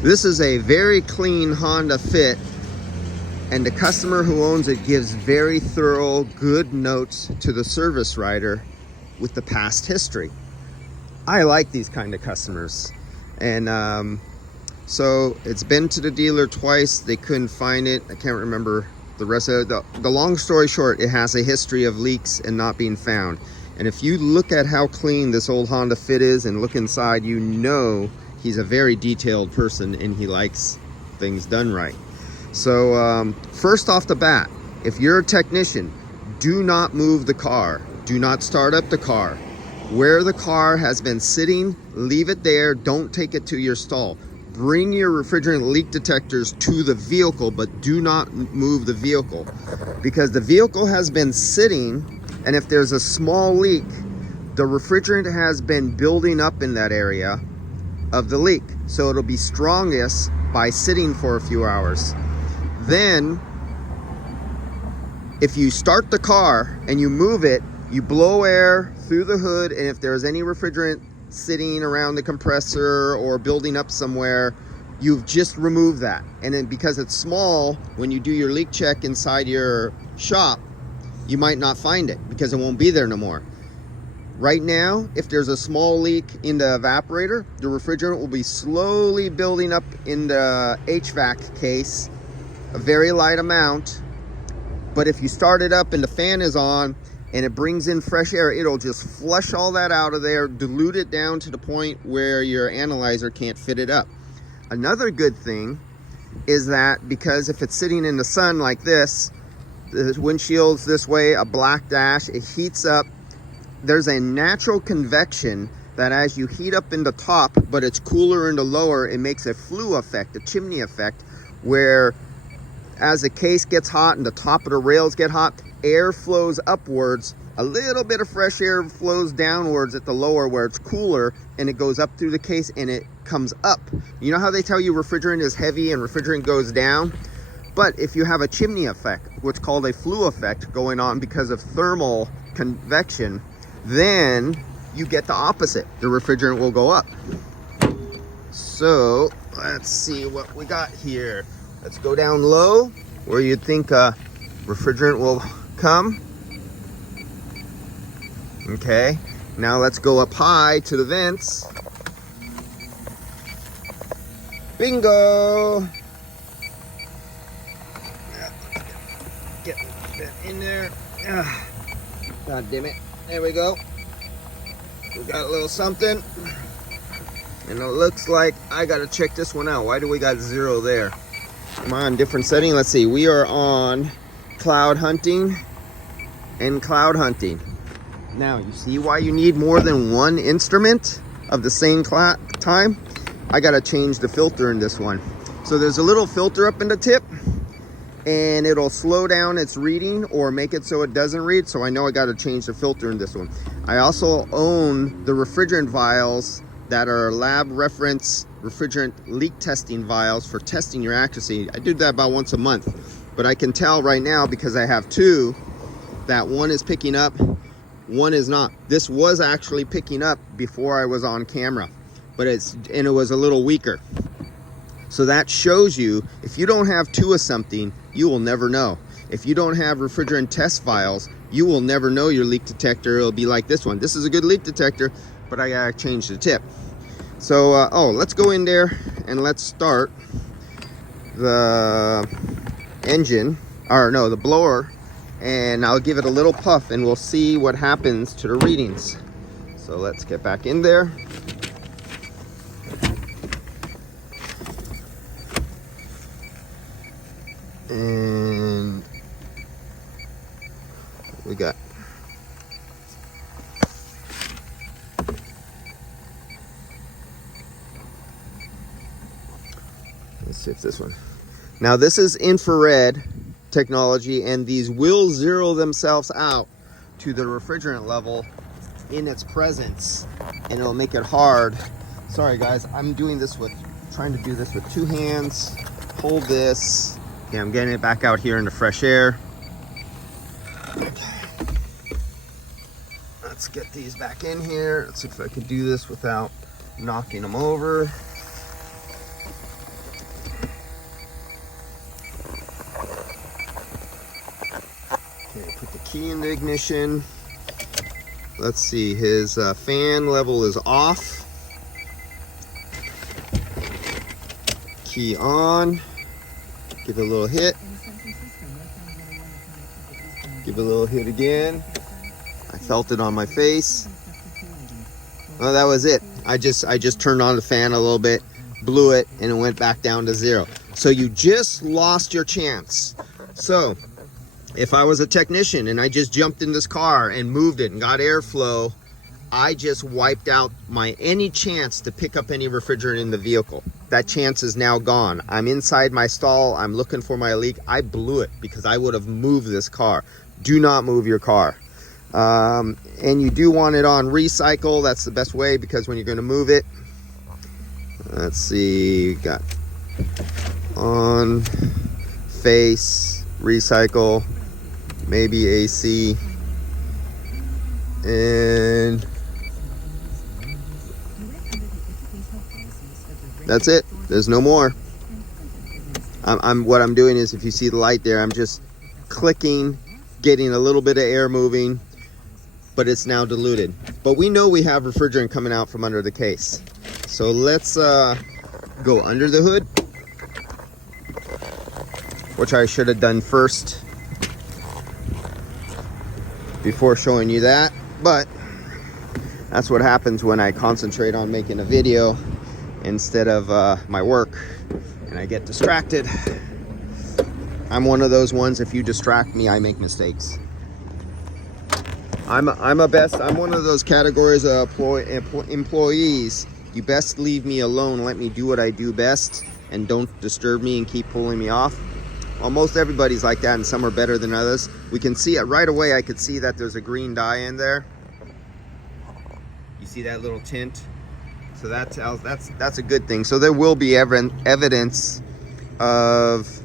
This is a very clean Honda Fit, and the customer who owns it gives very thorough, good notes to the service writer with the past history. I like these kind of customers. And so it's been to the dealer twice. They couldn't find it. I can't remember the rest of it. The long story short, it has a history of leaks and not being found. And if you look at how clean this old Honda Fit is and look inside, you know he's a very detailed person and he likes things done right. So first off the bat, if you're a technician, do not move the car. Do not start up the car. Where the car has been sitting, leave it there. Don't take it to your stall. Bring your refrigerant leak detectors to the vehicle, but do not move the vehicle, because the vehicle has been sitting, and if there's a small leak, the refrigerant has been building up in that area of the leak. So it'll be strongest by sitting for a few hours. Then, if you start the car and you move it, you blow air through the hood, and if there's any refrigerant sitting around the compressor or building up somewhere, you've just removed that. And then because it's small, when you do your leak check inside your shop, you might not find it because it won't be there no more. Right now, if there's a small leak in the evaporator, the refrigerant will be slowly building up in the HVAC case, a very light amount. But if you start it up and the fan is on and it brings in fresh air, it'll just flush all that out of there, dilute it down to the point where your analyzer can't fit it up. Another good thing is that because if it's sitting in the sun like this, the windshield's this way, a black dash, it heats up. There's a natural convection that as you heat up in the top, but it's cooler in the lower, it makes a flue effect, a chimney effect, where as the case gets hot and the top of the rails get hot, air flows upwards, a little bit of fresh air flows downwards at the lower where it's cooler, and it goes up through the case and it comes up. You know how they tell you refrigerant is heavy and refrigerant goes down? But if you have a chimney effect, what's called a flue effect going on because of thermal convection, then you get the opposite. The refrigerant will go up. So let's see what we got here. Let's go down low where you'd think refrigerant will come. Okay, now let's go up high to the vents. Bingo! Get that in there. God damn it. There we go. We got a little something. And it looks like I gotta check this one out. Why do we got 0 there? Come on, different setting. Let's see. We are on cloud hunting and cloud hunting. Now, you see why you need more than one instrument of the same time? I gotta change the filter in this one. So there's a little filter up in the tip, and it'll slow down its reading or make it so it doesn't read. So I know I gotta change the filter in this one. I also own the refrigerant vials that are lab reference refrigerant leak testing vials for testing your accuracy. I do that about once a month, but I can tell right now because I have 2 that one is picking up, one is not. This was actually picking up before I was on camera, but it was a little weaker. So that shows you, if you don't have 2 of something, you will never know. If you don't have refrigerant test vials, you will never know your leak detector. It'll be like this one. This is a good leak detector, but I gotta change the tip. So, let's go in there and let's start the engine, or no, the blower, and I'll give it a little puff and we'll see what happens to the readings. So let's get back in there. And we got let's see if this one. Now this is infrared technology, and these will zero themselves out to the refrigerant level in its presence, and it'll make it hard. Sorry guys, I'm trying to do this with 2 hands. Hold this. Okay, I'm getting it back out here in the fresh air. Okay. Let's get these back in here. Let's see if I can do this without knocking them over. Key in the ignition. Let's see, his fan level is off. Key on. Give it a little hit. Give it a little hit again. I felt it on my face. Oh, that was it. I just turned on the fan a little bit, blew it, and it went back down to 0. So you just lost your chance. So if I was a technician and I just jumped in this car and moved it and got airflow, I just wiped out any chance to pick up any refrigerant in the vehicle. That chance is now gone. I'm inside my stall. I'm looking for my leak. I blew it because I would have moved this car. Do not move your car. And you do want it on recycle. That's the best way, because when you're going to move it, let's see, got on, face, recycle, maybe AC, and that's it. There's no more. What I'm doing is, if you see the light there, I'm just clicking, getting a little bit of air moving, but it's now diluted. But we know we have refrigerant coming out from under the case. So let's go under the hood, which I should have done first before showing you that. But that's what happens when I concentrate on making a video instead of my work, and I get distracted. I'm one of those ones, if you distract me, I make mistakes. I'm one of those categories of employees. You best leave me alone, let me do what I do best, and don't disturb me and keep pulling me off. Well, most everybody's like that, and some are better than others. We can see it right away. I could see that there's a green dye in there. You see that little tint? So that's a good thing. So there will be evidence of,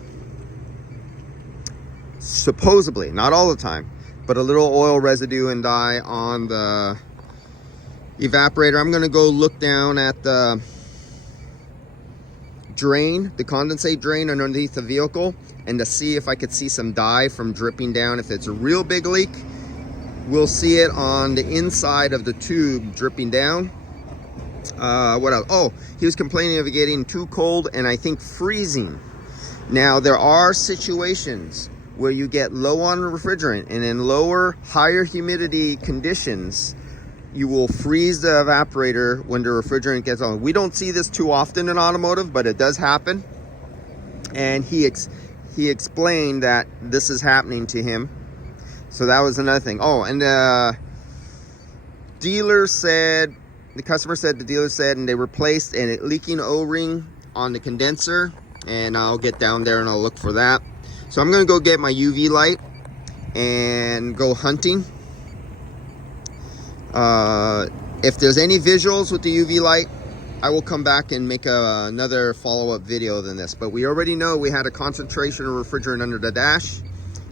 supposedly, not all the time, but a little oil residue and dye on the evaporator. I'm gonna go look down at the drain, the condensate drain underneath the vehicle, and to see if I could see some dye from dripping down. If it's a real big leak, we'll see it on the inside of the tube dripping down. What else? Oh, he was complaining of it getting too cold and I think freezing. Now, there are situations where you get low on refrigerant, and in higher humidity conditions, you will freeze the evaporator when the refrigerant gets on. We don't see this too often in automotive, but it does happen. And he explained that this is happening to him. So that was another thing. Oh, and the customer said, the dealer said, and they replaced a leaking O-ring on the condenser. And I'll get down there and I'll look for that. So I'm gonna go get my UV light and go hunting. If there's any visuals with the UV light, I will come back and make another follow-up video than this. But we already know we had a concentration of refrigerant under the dash,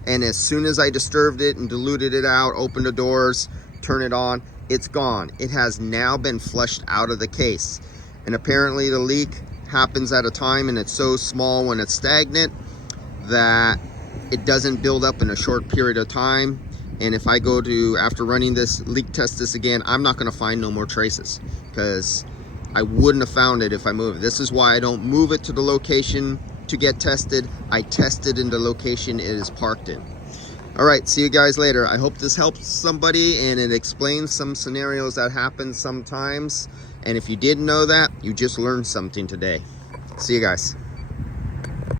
and as soon as I disturbed it and diluted it out, opened the doors, turn it on, it's gone. It has now been flushed out of the case. And apparently the leak happens at a time, and it's so small when it's stagnant that it doesn't build up in a short period of time. And if I go to, after running this, leak test this again, I'm not gonna find no more traces, because I wouldn't have found it if I moved it. This is why I don't move it to the location to get tested. I test it in the location it is parked in. All right, see you guys later. I hope this helps somebody and it explains some scenarios that happen sometimes. And if you didn't know that, you just learned something today. See you guys.